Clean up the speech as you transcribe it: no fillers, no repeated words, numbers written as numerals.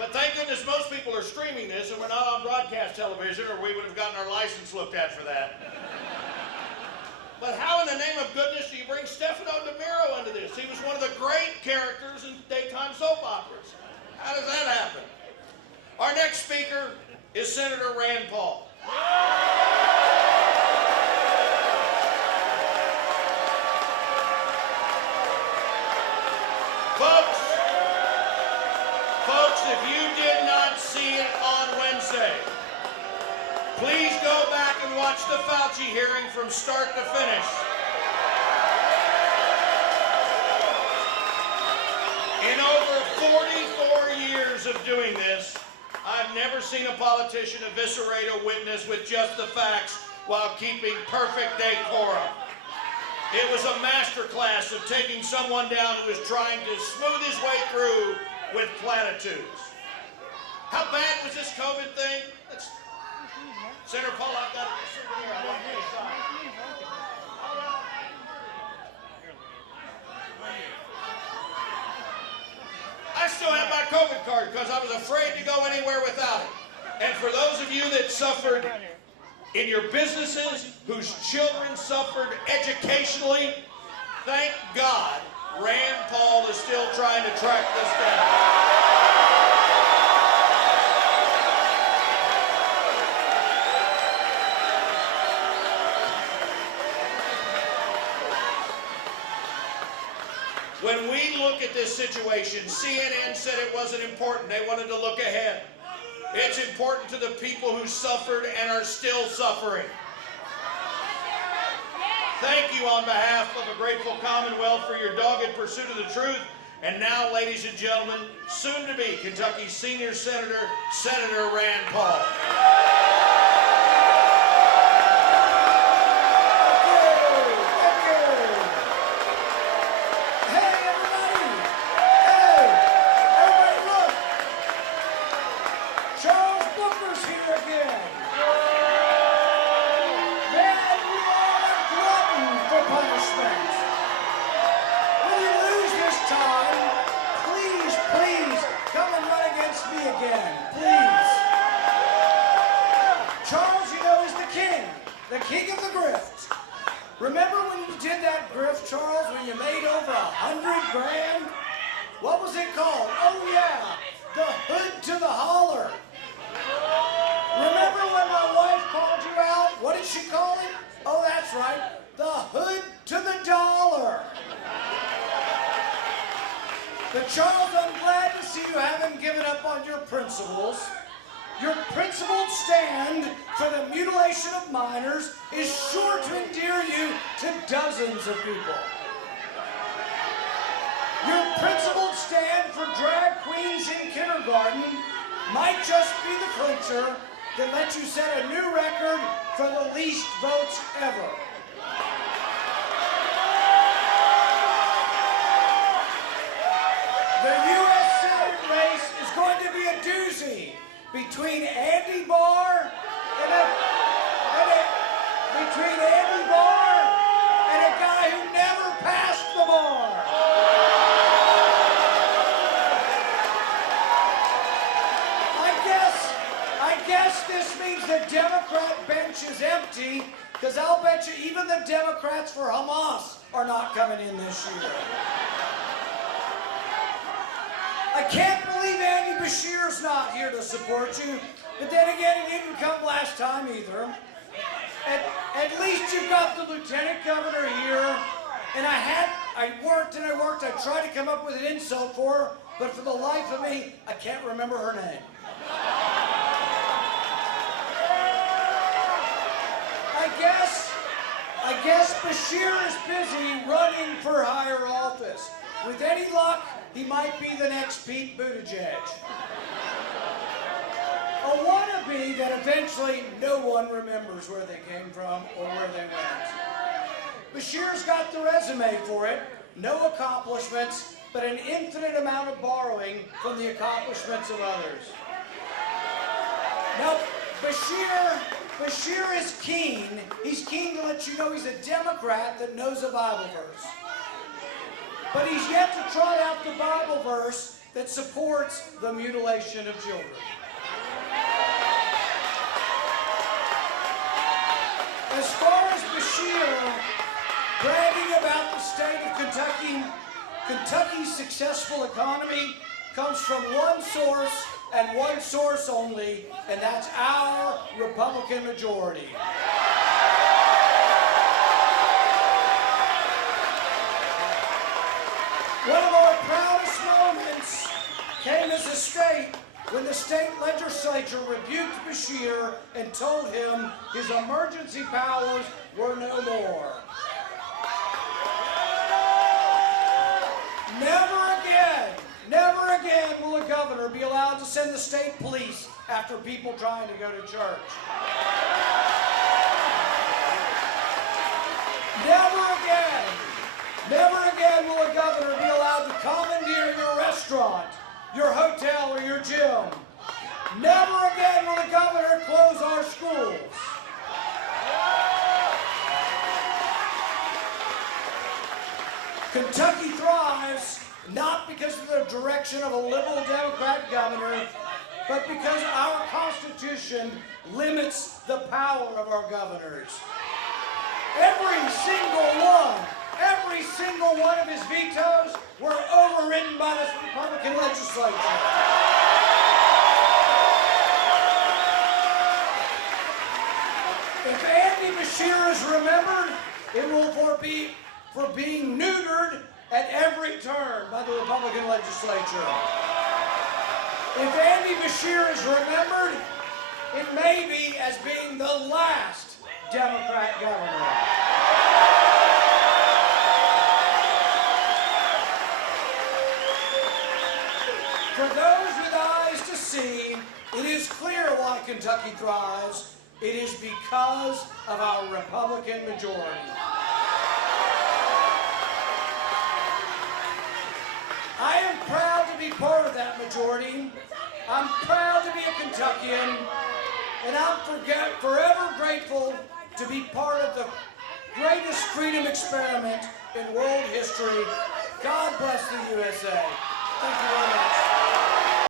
But thank goodness most people are streaming this and we're not on broadcast television, or we would have gotten our license looked at for that. But how in the name of goodness do you bring Stefano DiMiro into this? He was one of the great characters in daytime soap operas. How does that happen? Our next speaker is Senator Rand Paul. Folks, if you did not see it on Wednesday, please go back and watch the Fauci hearing from start to finish. In over 44 years of doing this, I've never seen a politician eviscerate a witness with just the facts while keeping perfect decorum. It was a masterclass of taking someone down who was trying to smooth his way through with platitudes. How bad was this COVID thing? Senator Paul, I've got a souvenir. I want you to sign. I still have my COVID card because I was afraid to go anywhere without it. And for those of you that suffered in your businesses, whose children suffered educationally, thank God Rand Paul is still trying to track this down. When we look at this situation, CNN said it wasn't important. They wanted to look ahead. It's important to the people who suffered and are still suffering. Thank you on behalf of a grateful Commonwealth for your dogged pursuit of the truth. And now, ladies and gentlemen, soon to be Kentucky's senior senator, Senator Rand Paul. Remember when you did that grift, Charles, when you made over $100 grand? What was it called? Oh yeah, the hood to the holler. Remember when my wife called you out? What did she call it? Oh, that's right, the hood to the dollar. But Charles, I'm glad to see you haven't given up on your principles. Your principled stand for the mutilation of minors is sure to endear you to dozens of people. Your principled stand for drag queens in kindergarten might just be the clincher that lets you set a new record for the least votes ever. The U.S. Senate race is going to be a doozy. Between Andy Barr and a guy who never passed the bar. I guess this means the Democrat bench is empty, because I'll bet you even the Democrats for Hamas are not coming in this year. I can't believe Andy Beshear's not here to support you, but then again, he didn't come last time either. At least you've got the lieutenant governor here, and I worked, I tried to come up with an insult for her, but for the life of me, I can't remember her name. I guess Beshear is busy running for higher office. With any luck, he might be the next Pete Buttigieg. A wannabe that eventually no one remembers where they came from or where they went. Beshear's got the resume for it. No accomplishments, but an infinite amount of borrowing from the accomplishments of others. Now, Beshear is keen. He's keen to let you know he's a Democrat that knows a Bible verse. But he's yet to trot out the Bible verse that supports the mutilation of children. As far as Bashir bragging about the state of Kentucky, Kentucky's successful economy comes from one source and one source only, and that's our Republican majority. One of our proudest moments came as a state when the state legislature rebuked Bashir and told him his emergency powers were no more. Never again will a governor be allowed to send the state police after people trying to go to church. Never again will a governor be allowed to commandeer your restaurant, your hotel, or your gym. Never again will a governor close our schools. Kentucky thrives not because of the direction of a liberal Democrat governor, but because our Constitution limits the power of our governors. Every single one of his vetoes were overridden by the Republican legislature. If Andy Bashir is remembered, it will for being neutered at every turn by the Republican legislature. If Andy Bashir is remembered, it may be as being the last Democrat governor. For those with eyes to see, it is clear why Kentucky thrives. It is because of our Republican majority. I am proud to be part of that majority. I'm proud to be a Kentuckian, and I'm forever grateful to be part of the greatest freedom experiment in world history. God bless the USA. Thank you very much.